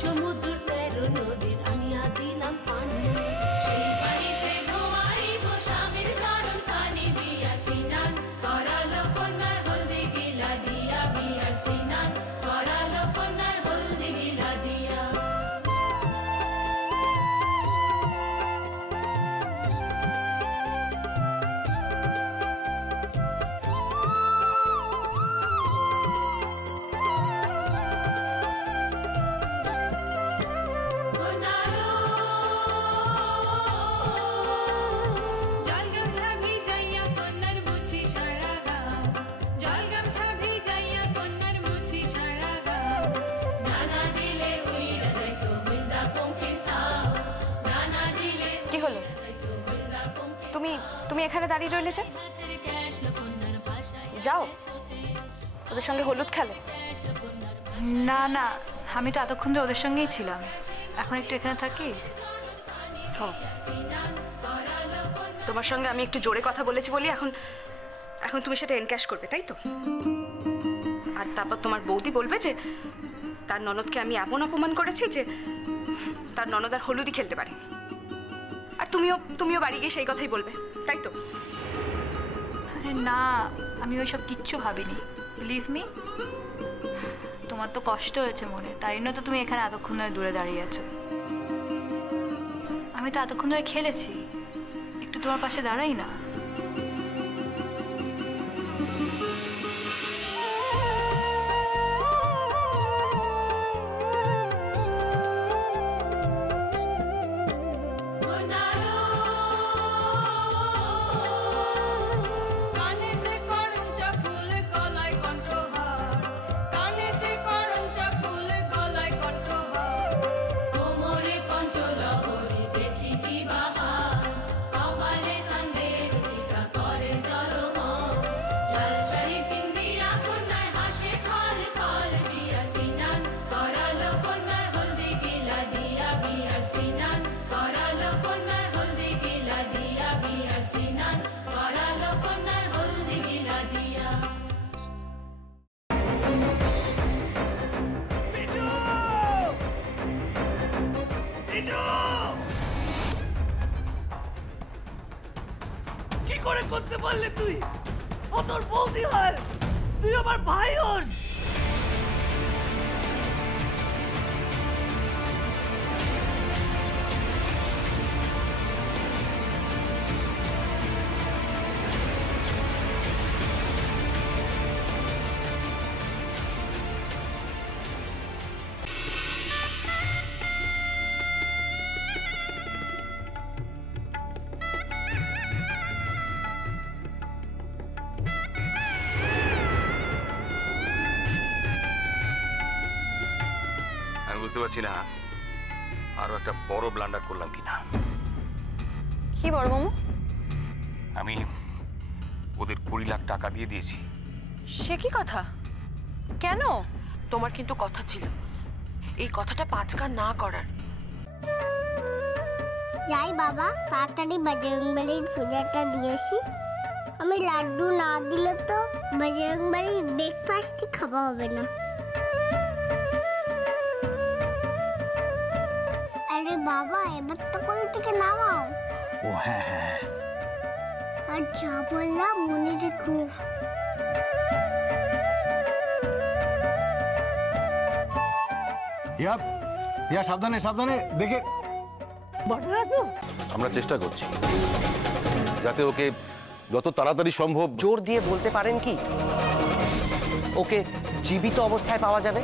সমুদ্র তেরো নদীর আনিয়া দিলাম পানি সেই পানিতে ধোয়াইব স্বামীর চরণ খানি বিয়ার সিনান করালো কন্যার হলদি গিলা দিয়া বিয়ার সিনান করালো কন্যার হলদি গিলা দিয়া তুমি এখানে দাঁড়িয়ে রইলে যে যাও ওদের সঙ্গে হলুদ খেলো। না না, আমি তো এতক্ষণ ধরে ওদের সঙ্গেই ছিলাম, এখন একটু এখানে থাকি। তোমার সঙ্গে আমি একটু জোরে কথা বলেছি বলি এখন এখন তুমি সেটা এনক্যাশ করবে, তাই তো? আর তারপর তোমার বৌদি বলবে যে তার ননদকে আমি এমন অপমান করেছি যে তার ননদ আর হলুদই খেলতে পারে, আর তুমিও বাড়ি গিয়ে সেই কথাই বলবে, তাই তো? না, আমি ওইসব কিচ্ছু ভাবিনি, বিলিভ মি। তোমার তো কষ্ট হয়েছে মনে, তাই না তো তুমি এখানে এতক্ষণ ধরে দূরে দাঁড়িয়ে আছো। আমি তো এতক্ষণ ধরে খেলেছি, একটু তোমার পাশে দাঁড়াই না। কি করে করতে পারলে তুই? ও তোর বৌদি হয়, তুই আমার ভাই হোস। বুঝতে পারছি না আরো একটা বড় ব্লান্ডার করলাম কিনা। কি বড় মামু? আমি ওদের 20 লাখ টাকা দিয়ে দিয়েছি। সে কি কথা? কেন? তোমার কিন্তু কথা ছিল এই কথাটা 5 কান না করার। যাই বাবা, তাড়াতাড়ি বজরংবলীর পূজাটা দিয়েছি। আমি লাড্ডু না দিলে তো বজরংবলীর ব্রেকফাস্টই খাওয়া হবে না। আরে বাবা, এবার তো কোল থেকে নামাও। ও হ্যাঁ হ্যাঁ, আর যা বললাম মনে রেখো। ইয়া সাবধানে সাবধানে দেখে। আমরা চেষ্টা করছি যাতে ওকে যত তাড়াতাড়ি সম্ভব। জোর দিয়ে বলতে পারেন কি ওকে জীবিত অবস্থায় পাওয়া যাবে?